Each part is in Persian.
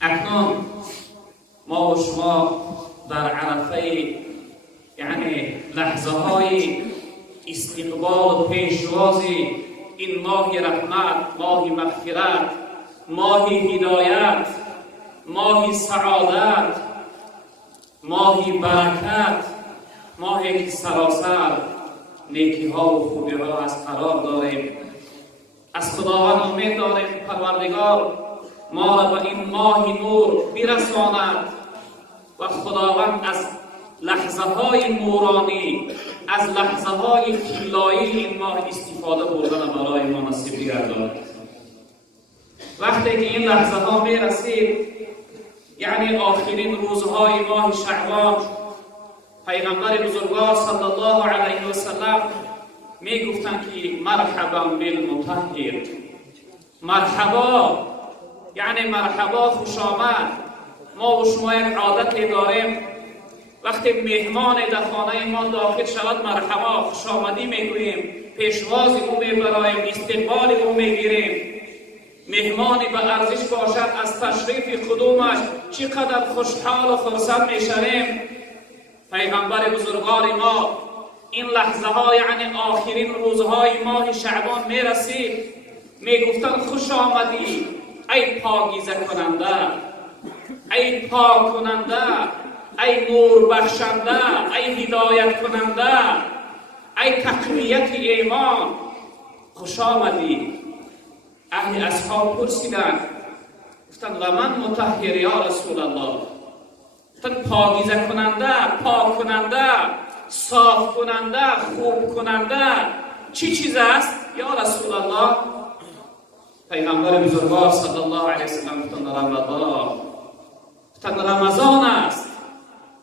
اکنون ما و شما در عرفه لحظه های استقبال و پیشواز این ماه رحمت، ماه مغفرت، ماه هدایت، ماه سعادت، ماه برکت، ماهی که سراسر نیکی ها و خوبی ها از قرار داریم. از خداوند امید داریم پروردگار ما را به این ماه نور برساند و خداوند از لحظه های نورانی، از لحظه های طلایی این ماه استفاده بردن برای ما نصیب گرداند. وقتی که این لحظه ها میرسید، یعنی آخرین روزهای ماه شعبان، پیغمبر بزرگوار صلی الله علیه و سلم می گفتند که مرحبا بالمطهر. مرحبا یعنی مرحبا، خوش آمد. ما و شما یک عادتی داریم وقتی مهمان در خانه ما داخل شود مرحبا، خوش آمدی میگوییم، پیشواز او میبراییم، استقبال او میگیریم. مهمانی به ارزش باشد، از تشریف قدومش چقدر خوشحال و خرسند میشویم. پیغمبر بزرگوار ما این لحظه ها یعنی آخرین روزهای ماه شعبان میرسید، میگفتند خوش آمدی ای پاکیزه کننده، ای پاک کننده، ای نور بخشنده، ای هدایت کننده، ای تقویت ایمان، خوش آمدی. اهل اصحاب پرسیدند، گفتند لمن مطهر یا رسول الله؟ گفتند پاکیزه کننده، پاک کننده، صاف کننده، خوب کننده چی چیز است یا رسول الله؟ پیغمبر بزرگوار صلی الله علیه وسلم گفتند رمضان. گفتند رمضان است،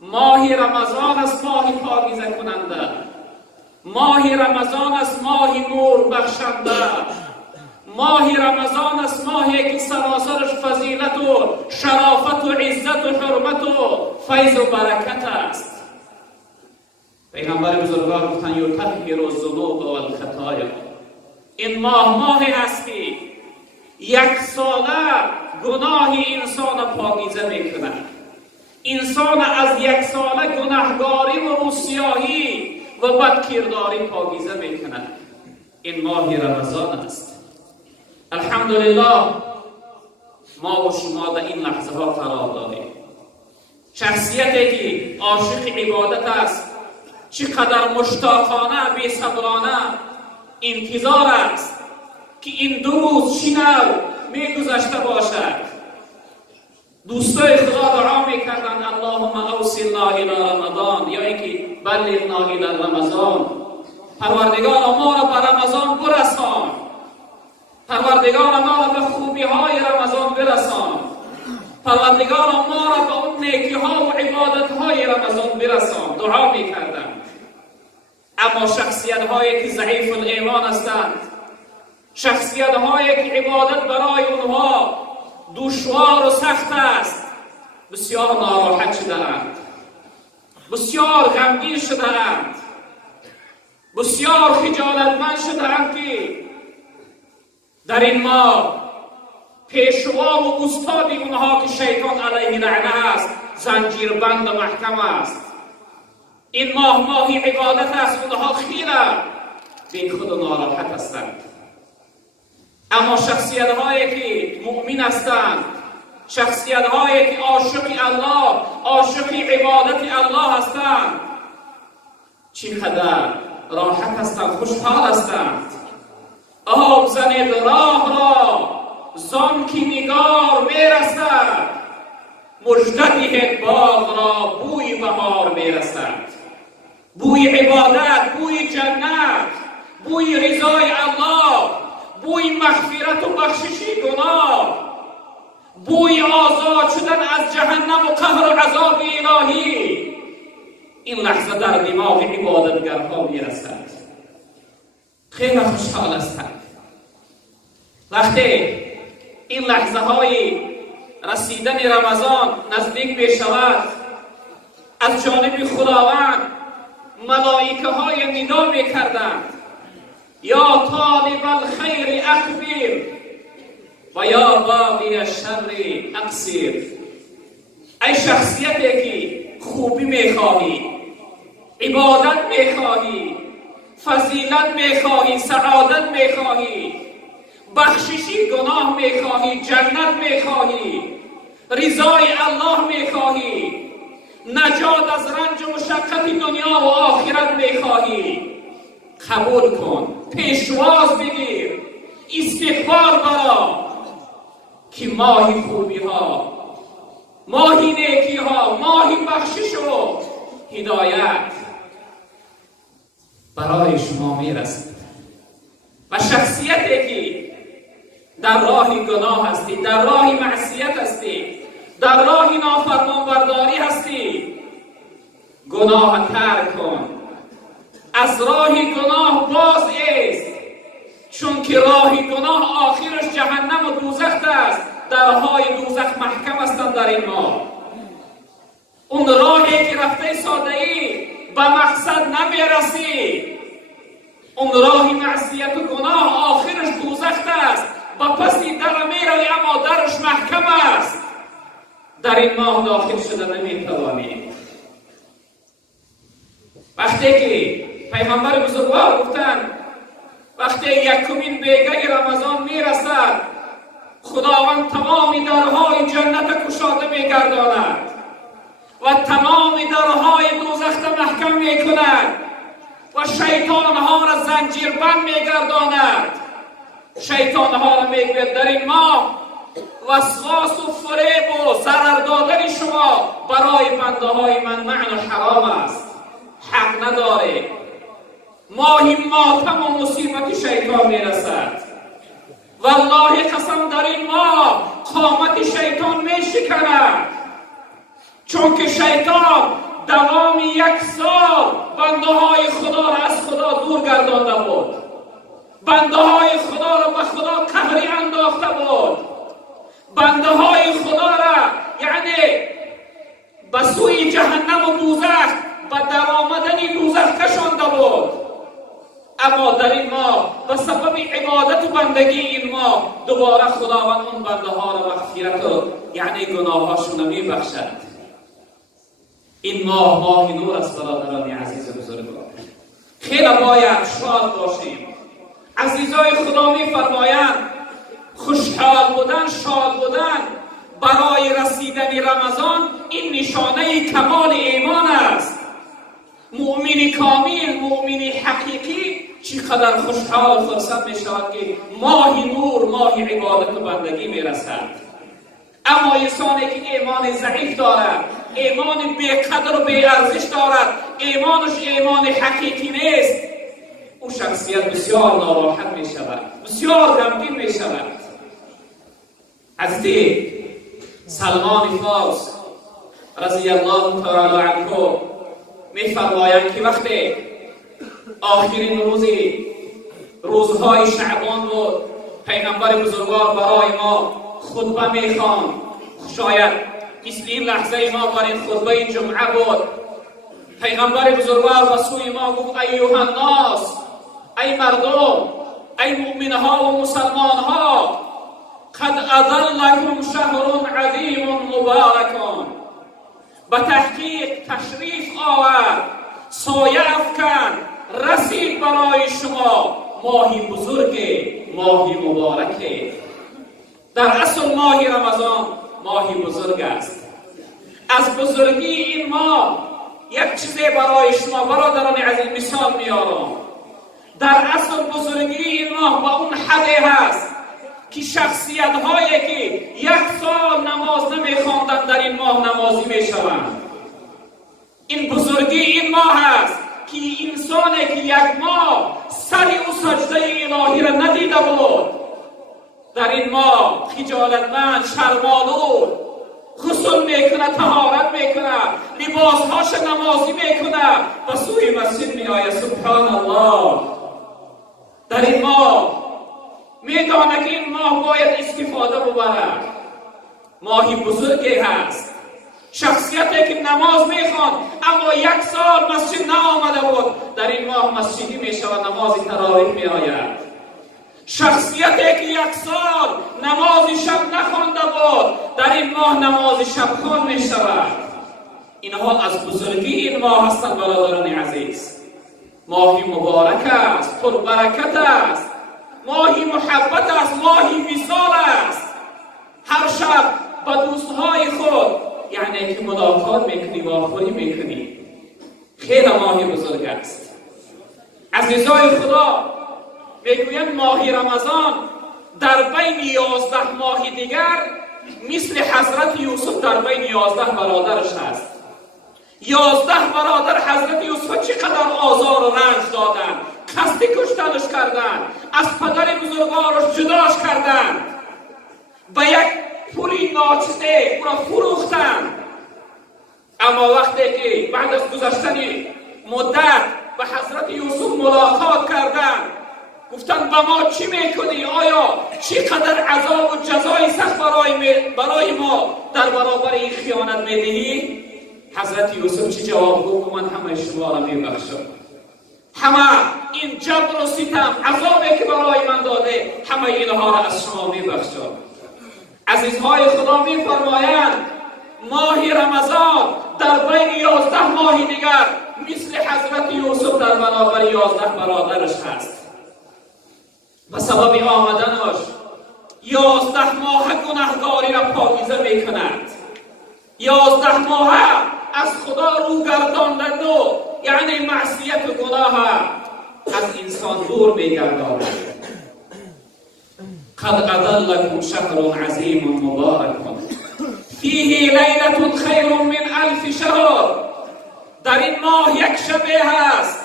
ماه رمضان است، ماه پاکیزه کننده، ماه رمضان است، ماه نور بخشنده، ماه رمضان است، ماهی که سراسرش فضیلت و شرافت و عزت و حرمت و فیض و برکت است. پیغمبر بزرگوار گفتند یطهر الذنوب والخطایا. این ماهی است که یک ساله گناه انسان پاکیزه میکند. انسان از یک ساله گناهگاری و روسیاهی و بدکرداری پاکیزه میکند. این ماه رمضان است. الحمدلله ما و شما در این لحظه ها قرار داریم. شخصیتی که عاشق عبادت است چقدر مشتاقانه بی صبرانه انتظار است که این دو روز شنو میگذشته باشد. دوستای خدا دعا میکردند اللهم اوصلنا الی رمضان، یا اینکه بلغنا الی رمضان، پروردگار ما را به رمضان برسان، پروردگار ما را به خوبی های رمضان برسان، پروردگار ما را به اون نیکی ها و عبادت های رمضان برسان. دعا میکردند. اما شخصیت هایی که ضعیف الایمان هستند، شخصیت هایی که عبادت برای اونها دشوار و سخت است، بسیار ناراحت شده‌اند، بسیار غمگین شده‌اند، بسیار خجالتمند شده‌اند که در این ماه پیشوا و استاد اونها که شیطان علیه لعنه است زنجیربند و محکم است. این ماه عبادت است، اونها خیره بی خود و ناراحت هستند. اما شخصیت هایی که مؤمن هستند، شخصیت هایی که عاشق الله، عاشق عبادت الله هستند، چقدر راحت هستند، خوشحال هستند. آب زنید راه را زان که نگار میرسد، مژده دهید باغ را بوی بهار میرسد. بوی عبادت، بوی جنت، بوی رضای الله، بوی مغفرت و بخشش گناه، بوی آزاد شدن از جهنم و قهر و عذاب الهی این لحظه در دماغ عبادتگرها میرسد. خیلی خوشحال هستند وقتی این لحظه های رسیدن رمضان نزدیک می شود. از جانب خداوند ملائکه های ندا می کردند یا طالب الخیر اخبر، و یا باقی الشر اقصر. ای شخصیتی که خوبی میخواهی، عبادت میخواهی، فضیلت میخواهی، سعادت میخواهی، بخششی گناه میخواهی، جنت میخواهی، رضای الله میخواهی، نجات از رنج و مشقت دنیا و آخرت میخواهی، قبول کن، پیشواز بگیر، استغفار برا که ماهی خوبی ها، ماهی نیکی ها، ماهی بخشش و هدایت برای شما میرسد. و شخصیتی که در راه گناه هستی، در راه معصیت هستی، در راه نافرمانبرداری هستی، گناه ترک کن، از راه گناه باز ایست، چون که راه گناه آخرش جهنم و دوزخ است. درهای دوزخ محکم هستند در این ماه. اون راهی که رفته ساده‌ای به مقصد نمیرسی، اون راه معصیت و گناه آخرش دوزخ است. با پسی در میروی اما درش محکم است. در این ماه داخل شده نمیتوانی. وقتی که پیغمبر بزرگوار گفتند وقتی یکمین بیگه رمضان میرسد خداوند تمام درهای جنت گشاده میگرداند و تمام درهای دوزخ محکم میکند و شیطانها را زنجیربند میگرداند. شیطانها را میگوید در این ماه وسواس و فریب و ضرر دادن شما برای بنده های من معنی و حرام است، حق نداره. ماهی ماتم و مصیبت شیطان میرسد. والله قسم در این ماه قامت شیطان میشکند، چون که شیطان دوام 1 سال بنده های خدا را از خدا دور گردانده بود، بنده های خدا را به خدا قهری انداخته بود، بنده های خدا را یعنی به سوی جهنم و دوزخ به درآمدن دوزخ کشانده بود. اما در این ماه به سبب عبادت و بندگی این ماه دوباره خداوند اون بنده ها را مغفرت و یعنی گناهاشون میبخشد. این ماه نور است برادران عزیز بزرگوار. خیلی باید شاد باشیم. عزیزای خدا میفرمایند خوشحال بودن، شاد بودن برای رسیدن رمضان این نشانه کمال ایمان است. مؤمن کامل، مؤمن حقیقی چقدر خوشحال و خرسند می شود که ماه نور، ماه عبادت و بندگی می رسد. اما انسانی که ایمان ضعیف دارد، ایمان بی‌قدر و بی‌ارزش دارد، ایمانش ایمان حقیقی نیست، او شخصیت بسیار ناراحت می شود، بسیار غمگین می شود. حضرت سلمان فارس رضی الله تعالی عنه می‌فرمایند که وقتی آخرین روزهای شعبان بود، پیغمبر بزرگوار برای ما خطبه می‌خواند. شاید مثل این لحظه ما برای خطبه جمعه بود. پیغمبر بزرگوار به سوی ما گفت ایها الناس، ای مردم، ای مؤمنها و مسلمانها، قد اظلکم شهر عظیم مبارک. به تحقیق تشریف آورد، سایه افکن، رسید برای شما ماهی بزرگ، ماهی مبارک. در اصل ماهی رمضان ماهی بزرگ است. از بزرگی این ماه یک چیزی برای شما برادران عزیز مثال میارم. در اصل بزرگی این ماه با اون حدی هست که شخصیت هایی که 1 سال نماز نمیخواندن در این ماه نمازی میشوند. این بزرگی این ماه هست که انسانی که 1 ماه سر و سجده الهی را ندیده بود در این ماه خجالتمند، شرم‌آلود غسل میکنه، طهارت میکنه، لباسهاش نمازی میکنه، به سوی مسجد میآید. سبحان الله. در این ماه میدانه که این ماه باید استفاده ببرد. ماهی بزرگی هست. شخصیتی که نماز میخواند اما 1 سال مسجد نآمده بود در این ماه مسجدی میشود، نماز تراویح میآید. شخصیتی که یک سال نماز شب نخوانده بود در این ماه نماز شب خوان می شود. اینها از بزرگی این ماه هستند برادران عزیز. ماهی مبارک است، پر برکت است، ماهی محبت است، ماهی وصال است. هر شب با دوستهای خود یعنی که ملاقات میکنی و آخوری میکنی. خیلی ماهی بزرگ است. عزیزای خدا، میگویند ماهی رمضان در بین 11 ماه دیگر مثل حضرت یوسف در بین 11 برادرش است. 11 برادر حضرت یوسف چقدر آزار و رنج دادند، قصد کشتنش کردند، از پدر بزرگوارش جداش کردند، به یک پولی ناچیزه او را فروختند. اما وقتی که بعد از گذشتن مدت به حضرت یوسف ملاقات کردند، گفتند به ما چی میکنی؟ آیا چقدر عذاب و جزای سخت برای ما در برابر این خیانت میدهی؟ حضرت یوسف چی جواب گفت؟ من همه شما را میبخشم. همه این جبر و ستم عذابی که برای من داده همه اینها را از شما میبخشم. عزیزهای خدا میفرمایند ماه رمضان در بین 11 ماه دیگر مثل حضرت یوسف در برابر 11 برادرش هست. به سبب آمدنش 11 ماه گناهکاری را پاکیزه میکند. 11 ماه از خدا رو گرداندند و یعنی معصیت و گناه از انسان دور میگرداند. قد اضلكم شهر عظیم مبارک فیه لیلة خیر من 1000 شهر. در این ماه یک شبه هست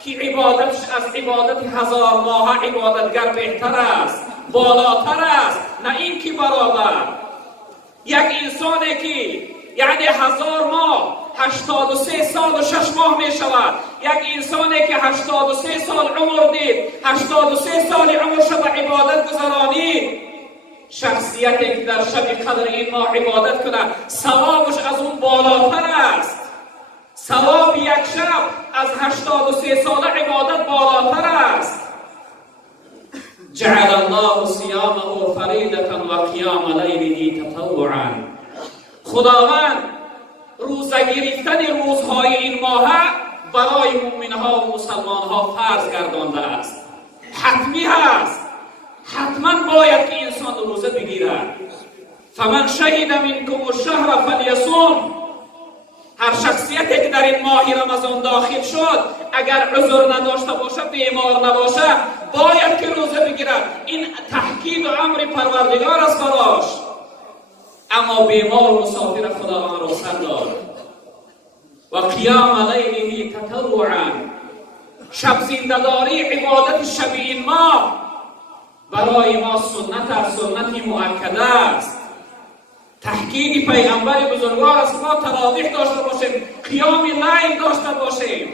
که عبادتش از عبادت 1000 ماه عبادتگر بهتر است، بالاتر است، نه این که برابر. یک انسانی که یعنی 1000 ماه 83 سال و 6 ماه می شود. یک انسانی که 83 سال عمر دید، 83 سال عمرش به عبادت گذرانید، شخصیتی که در شب قدر این ماه عبادت کنه ثوابش از اون بالاتر است. ثواب یک شب از 83 سال عبادت بالاتر است. جعل الله صیامه فریضة و قیام لیله تطوعا. خداوند روزه گرفتن روزهای این ماه برای مؤمنها و مسلمانها فرض گردانده است. حتمی است. حتما باید که انسان روزه بگیرد. فمن شهد منکم الشهر فلیصوم. هر شخصیتی که در این ماه رمضان داخل شد اگر عذر نداشته باشه، بیمار نباشه، باید که روزه بگیرد. این تحکید و امر پروردگار است براش. اما بیمار و مسافر خداوند رخصت داد. و قیام لیله تطوعا. شب زنده‌داری عبادت شب این ماه برای ما سنت است، سنتی مؤکده است. تحکید پیغمبر بزرگوار است ما تراویح داشته باشیم، قیام لیل داشته باشیم.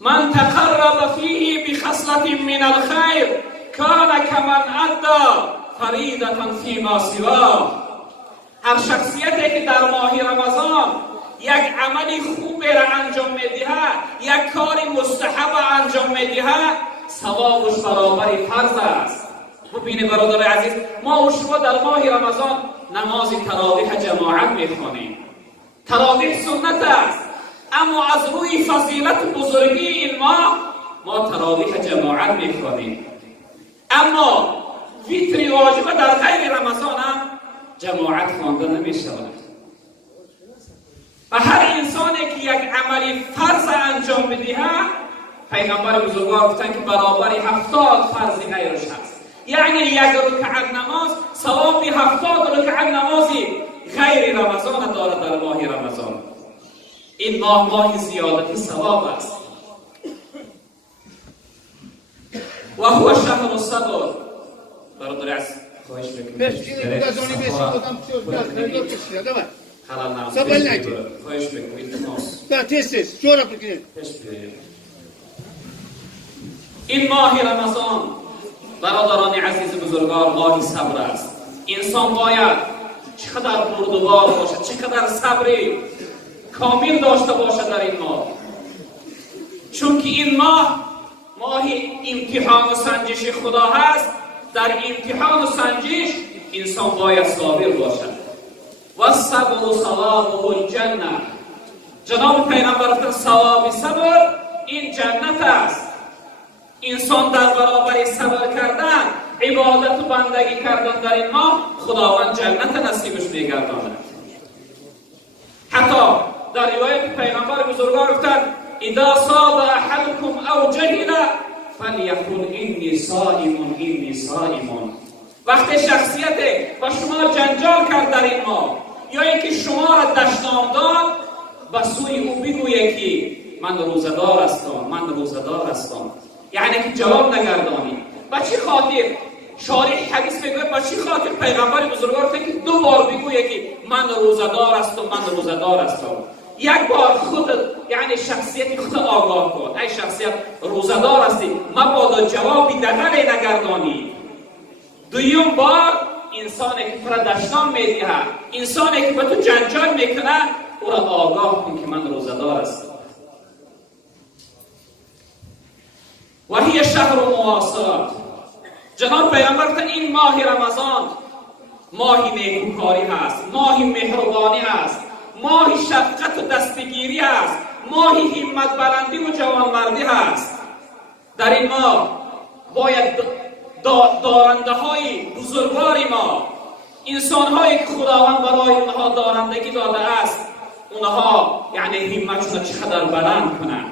من تقرب فیه بخصلة من الخیر کان کمن ادى فریضة فیما سواه. هر شخصیتی که در ماه رمضان یک عملی خوب را انجام میدهد، یک کاری مستحب انجام میدهد، ثوابش برابر فرض است. ببینید برادر عزیز، ما و شما در ماه رمضان نماز تراویح جماعت میخوانیم. تراویح سنت است، اما از روی فضیلت بزرگی این ماه ما تراویح جماعت میخوانیم. اما ویتر واجبه در غیر رمضان هم جماعت خوانده نمیشود. و هر انسانی که یک عملی فرض انجام بدهد، پیغمبر بزرگوار گفتن که برابر 70 فرض غیرش هست. یعنی یک رکعت نماز ثواب 70 رکعت نمازی غیر رمضان دارد در ماه رمضان. این ماه زیادت ثواب است. و هو شهر الصبر. برادر عزیز خواهش میکنم خواهش میکنم این ماه رمضان برادران عزیز بزرگوار ماه صبر است. انسان باید چقدر بردبار باشه، چقدر صبری کامل داشته باشه در این ماه. چون که این ماه ماه امتحان و سنجش خدا هست. در امتحان و سنجش انسان باید صابر باشد. و صبر و ثوابه الجنه. جناب پیغمبر گفتند ثواب صبر این جنت است. انسان در برابر صبر کردن، عبادت و بندگی کردن در این ماه، خداوند جنت نصیبش میگرداند. حتی در روایت پیغمبر بزرگوار گفتند اذا صاب احدكم او جهل فلیقل انی صائم انی صائم. وقتی شخصیت با شما جنجال کرد در این ماه، یا اینکه شما را دشنام داد، به سوی او بگویه که من روزدار هستم، من روزدار هستم. یعنی که جواب نگردانی. با چی خاطر؟ شارح حدیث میگه با چی خاطر پیغمبر بزرگوار گفته که 2 بار بگویه که من روزدار هستم، من روزدار هستم. یک بار خود یعنی شخصیت خود آگاه کن، ای شخصیت روزدار هستی، مبادا جوابی دغل نگردانی. دویم بار انسانی که تو را دشنام میدهد، انسانی که به تو جنجال میکنه، او را آگاه کن که من روزدار هستم. و هی شهر مواسات. جناب پیغمبر گفتند این ماه رمضان ماه نیکوکاری هست، ماه مهربانی هست، ماه شفقت و دستگیری هست، ماه همت بلندی و جوانمردی هست. در این ماه باید دارنده های بزرگوار ما، انسان هایی که خداوند برای اونها دارندگی داده است، اونها یعنی همتشون چقدر بلند کنند.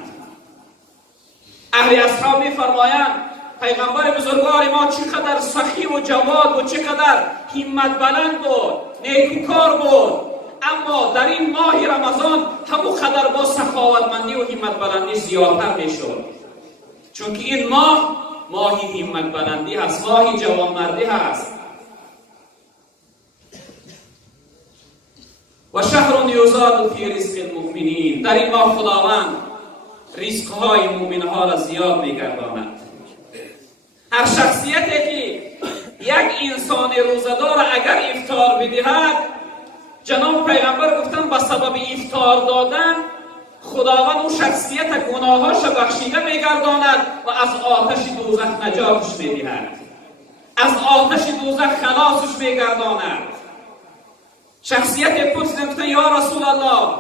اهل اصحاب می‌فرمایند پیغمبر بزرگوار ما چقدر سخی و جواد و چقدر همت بلند بود، نیکوکار بود، اما در این ماه رمضان همونقدر با سخاوتمندی و همت بلندی زیادتر میشد. چون که این ماه همت بلندی هست، ماه جوانمردی هست. و شهر یزاد فی رزق المؤمنین. در این ماه خداوند رزقهای مؤمنها را زیاد میگرداند. هر شخصیتی که یک انسان روزدار اگر افطار بدهد، جناب پیغمبر گفتن به سبب افطار دادن خداوند اون شخصیت گناهاش بخشیده میگرداند و از آتش دوزخ نجاتش میدهد، از آتش دوزخ خلاصش میگرداند. شخصیت پرسیدن گفتن یا رسول الله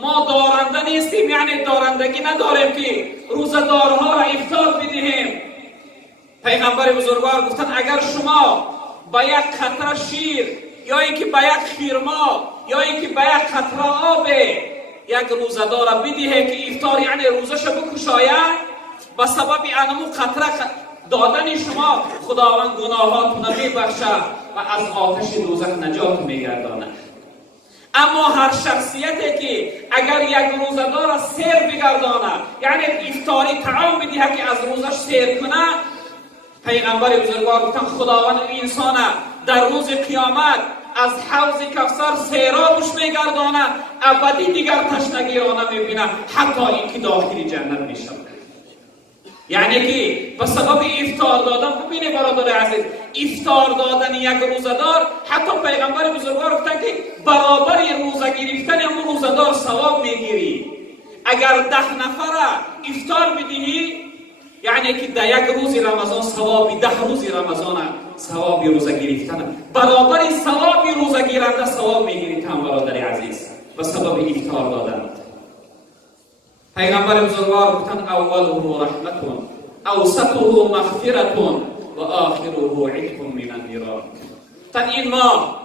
ما دارنده نیستیم، یعنی دارندگی نداریم که روزدارها را افطار بدهیم. پیغمبر بزرگوار گفتن اگر شما با یک قطره شیر یا اینکه با یک خیرما یا اینکه با یک قطره آب یک روزدار را بدهه که افطار یعنی روزش بکشاید، به سبب انمو قطره دادن شما خداوند گناهاتون را میبخشه و از آتش دوزخ نجات میگرداند. اما هر شخصیتی که اگر یک روزدار را سیر بگردانه، یعنی افطاری طعام بدهه که از روزش سیر کنه، پیغمبر بزرگوار گفتن خداوند انسان در روز قیامت از حوض کوثر سیرابش میگردانه، ابدی دیگر تشنگی را نمیبینه، حتی اینکه داخل جنت میشود. یعنی که به سبب افطار دادن، ببینید برادر عزیز، افطار دادن یک روزدار، حتی پیغمبر بزرگوار گفتن که برابر روزه گرفتن همون روزدار ثواب میگیری. اگر 10 نفر افطار بدهی، یعنی که در یک روز رمضان ثواب 10 روز رمضان ثواب روزه گرفتن، برابر ثواب روزه گیرنده ثواب میگیری تام برادر عزیز به سبب افطار دادن. پیغمبر بزرگوار گفتن اوله رحمتون، اوسطه مغفرتون و آخره عتق من النیران. تا این ماه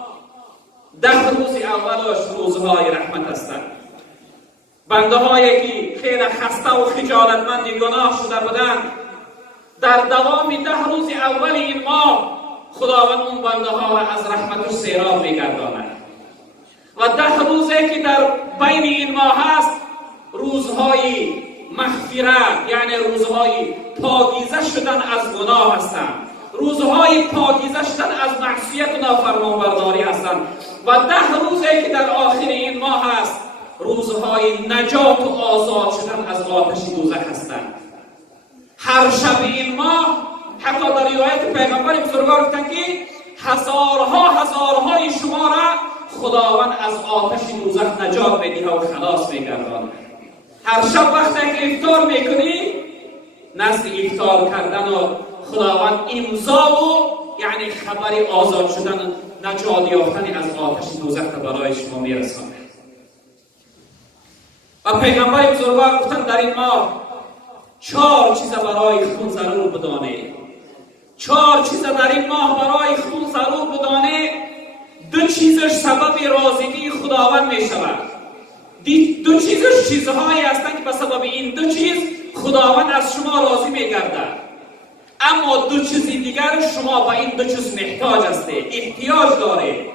10 روز اولش روزهای رحمت هستند. بنده هایی که خیلی خسته و خجالتمند گناه شده بودند، در دوام 10 روز اول این ماه خداوند اون بنده ها را از رحمتش سیراب میگرداند. و 10 روزی که در بین این ماه هست روزهای مغفرت، یعنی روزهای پاکیزه شدن از گناه هستند، روزهای پاکیزه شدن از معصیت و نافرمانبرداری هستند. و 10 روزی که در آخر این ماه هست روزهای نجات و آزاد شدن از آتش دوزخ هستند. هر شب این ماه حتی در روایت پیغمبر بزرگوار گفتند که هزارهای شما را خداوند از آتش دوزخ نجات میدهد و خلاص میگرداند. هر شب وقتی که افطار میکنی نزد افطار کردن و خداوند امضا و یعنی خبر آزاد شدن و نجات یافتن از آتش دوزخ برای شما میرساند. و پیغمبر بزرگوار گفتن در این ماه 4 چیز برای خون ضرور بدانه. 4 چیز در این ماه برای خون ضرور بدانه. 2 چیزش سبب رازگی خداوند می شود. 2 چیزش چیزهایی هستند که به سبب این 2 چیز خداوند از شما راضی می گردد. اما 2 چیز دیگر شما به این 2 چیز محتاج هستید، احتیاج دارید.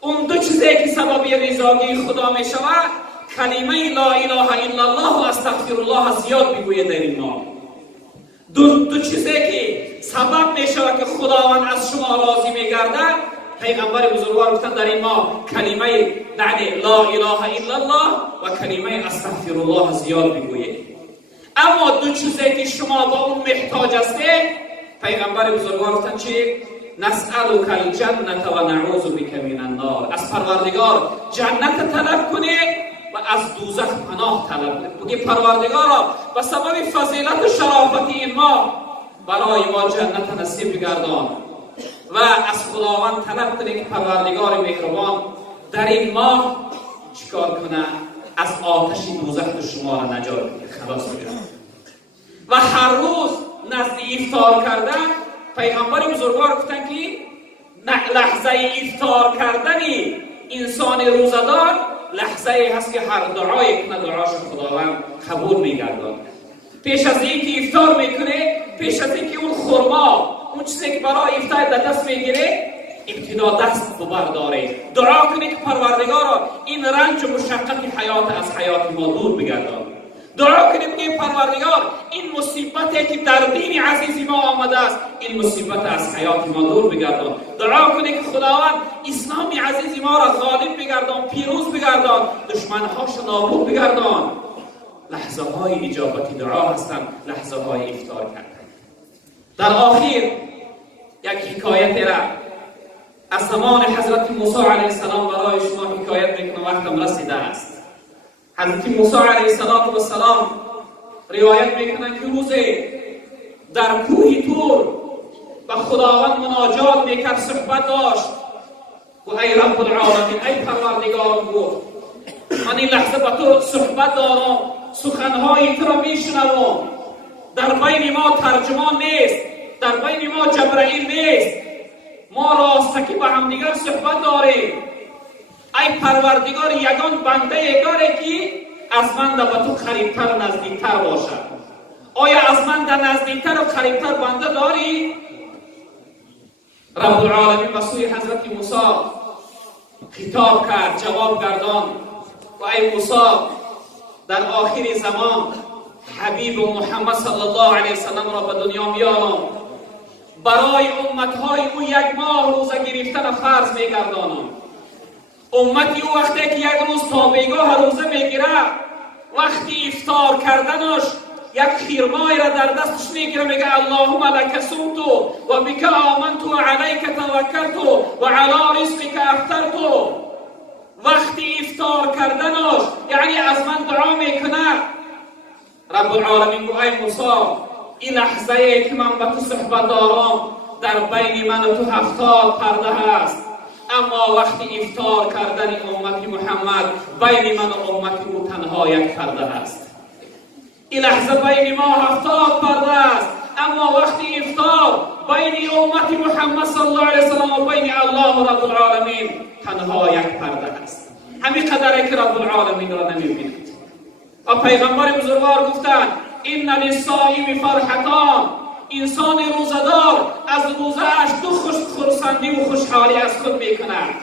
اون 2 چیزی که سبب رضایت خدا می شود کلمه لا اله الا الله و استغفر الله زیاد بگوید در این ماه. 2 چیزی که سبب می شود که خداوند از شما راضی می گردد، پیغمبر بزرگوار گفتن در این ماه کلمه یعنی لا اله الا الله و کلمه استغفر الله زیاد بگوید. اما 2 چیزی که شما با اون محتاج هستید، پیغمبر بزرگوار گفتن چی؟ نسألک الجنة و نعوذ بک من النار. از پروردگار جنت طلب کنید و از دوزخ پناه طلب کنید. بگی پروردگارا به سبب فضیلت و شرافت این ماه برای ما جنت نصیب بگردان و از خداوند طلب کنید که پروردگار مهربان در این ماه چیکار کنه؟ از آتش دوزخ شما را نجات بده، خلاص بده. و هر روز نزد افطار کردن پیغمبر بزرگوار گفتن که لحظه افطار کردن انسان روزدار لحظه هست که هر دعایی کنه دعاش خداوند قبول میگردد. پیش از این که افطار میکنه، پیش از این که اون خرما اون چیزی که برای افطار در دست میگیره ابتدا دست ببرداره، دعا کنه که پروردگارا این رنج و مشقت حیات از حیات ما دور بگردان. دعا کنیم که پروردگار این مصیبتی که در دین عزیز ما آمده است این مصیبت از حیات ما دور بگردان. دعا کنیم که خداوند اسلام عزیز ما را غالب بگردان، پیروز بگردان، دشمنهاش نابود بگردان. لحظه های اجابت دعا هستند، لحظه های افطار کردن. در آخر یک حکایت را از زمان حضرت موسی علیه السلام برای شما حکایت میکنم، وقتم رسیده است. حضرت موسی علیه السلام روایت میکنن که روزی در کوه طور و خداوند مناجات میکرد، صحبت داشت و ای رب العالمین، ای پروردگارم، گفت من این لحظه با تو صحبت دارم، سخنهای تو را میشنوم، در بین ما ترجمان نیست، در بین ما جبرائیل نیست، ما راسته که با همدیگر صحبت داریم. ای پروردگار، یگان بنده یگاره که از من به تو قریبتر و نزدیکتر باشد. آیا از من در نزدیکتر و قریبتر بنده داری؟ رب العالمین به سوی حضرت موسی خطاب کرد، جواب گردان و ای موسی، در آخر زمان حبیب محمد صلی الله علیه وسلم را به دنیا میارم، برای امتهای او 1 ماه روزه گرفتن فرض میگردانم. امتی او وقتی که 1 روز تابعگاه روزه میگیره، وقتی افطار کردنش 1 خرمای را در دستش میگیره، میگه اللهم لک صمت و بک آمنت و علیک توکلت و علی رزقک افطرت. وقتی افطار کردنش یعنی از من دعا میکنه. رب العالمین گفت ای موسی، این لحظه ای که من با تو صحبت دارم در بین من و تو 70 پرده هست، اما وقتی افطار کردن امت محمد بین من و امت او تنها 1 پرده است. این لحظه بین ما 70 پرده است، اما وقتی افطار بین امت محمد صلی الله علیه وسلم و بین الله و رب العالمین تنها 1 پرده است. همین قدره که رب العالمین را نمیبیند. و پیغمبر بزرگوار گفتند ان للصائم فرحتان، انسان روزدار از روزه‌اش 2 خرسندی و خوشحالی از خود میکند.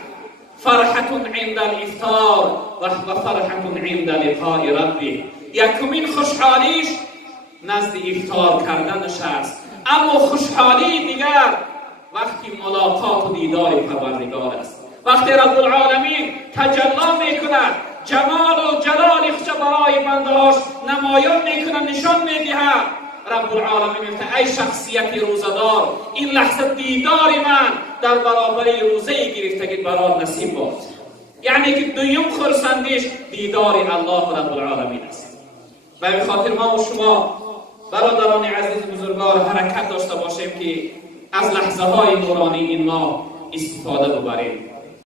فرحت عند الافطار و فرحت عند لقاء ربه. یکمین خوشحالیش نزد افطار کردنش است، اما خوشحالی دیگر وقتی ملاقات و دیدار پروردگار است، وقتی رب العالمین تجلی میکند، جمال و جلال خود برای بندهاش نمایان میکند، نشان میدهد. رب العالمین میگه ای شخصیت روزدار، این لحظه دیدار من در برابر روزه گرفتگی برات نصیب باد. یعنی که دوم خرسندیش دیدار الله رب العالمین است. و به خاطر ما و شما برادران عزیز بزرگوار حرکت داشته باشیم که از لحظه های نورانی این ماه استفاده ببریم.